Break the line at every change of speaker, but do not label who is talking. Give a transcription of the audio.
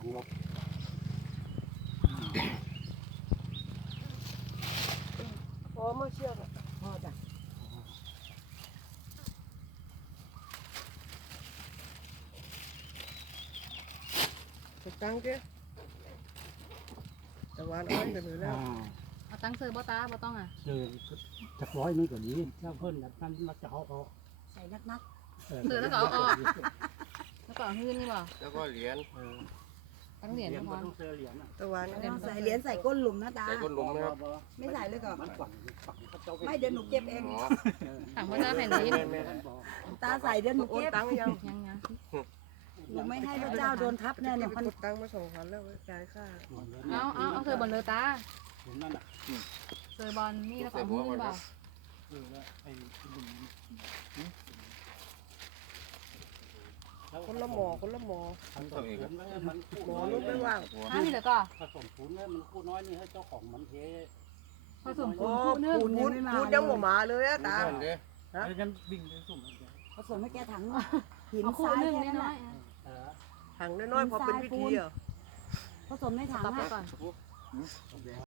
ลบ
พอเมื่อเชือกอ่ะ
พ่อจ้ะ
ถูกตั้งเจ้แต่วานอ้อนกันอยู่แล้ว
เอาตังค์ซื้อบ่ตาบ่ต้องอ่ะ
เจอจักร้อยนึงก็ดีเจ้าเพิ่นนั่นมันจะเอาออก
ใส่นัก
แล้วก็เอาออกแล้วก็เอาหื้อนี่บ่
แล้วก็เหรียญ
ตั้งเหรียญ
มั
พอน
ต้องเจอเหรียญอ่ะ
แต่วาน
ๆต้องใส่เหรียญใส่ก้นหลุมนะตา
ใส่ก้นหลุมนะครับ
ไม่ใส่เลยก่อน
มันฝังเขาเจ้า
ไม่เดี๋ยวหนูเก็บเอง
อ๋อ
ต่างบ่ตาแผ่นดิน
ตาใส่เดี๋ยวหนู
โอน
เก็บ
ตังค์ยัง
ยัง
หนูไม่ให้พระเจ้าโดนทับแน่
เนี่
เนี่ย ย
กดตังค์มา2,000แล้วจ่ายค่า
เอาซื้อบอลเลยตา
นั่นน่ะ
ซื้อบอลนี่แล้วก็เอาหื้อบ่
แล้วไอ้ลุง
คนละหมอคนละหมอ
ทั้งตัวเองมันคู่
หมอ
น้อย
นู้นไม่ว่าง
นี่เหลือก็
ผสมปูนแล้วมันคู่น้อยนี่ให้เจ้าของมันเท
ผสม
โอ้
ปูนนึง
ปูนยังหมมาเลยอะตา
นั่นเด้
แล้วยังวิ่งไปสุ่มมัน
ผสมให้แกถังหิน
เอา
ท
คู่
ราย
นึง
แค่นั้น
น้อ
แห
ย
ละ
ถังน้อยๆพอเป็นพิธีอ่ะ
ผสมในถัง
ๆตับไป
อะ
ก่อน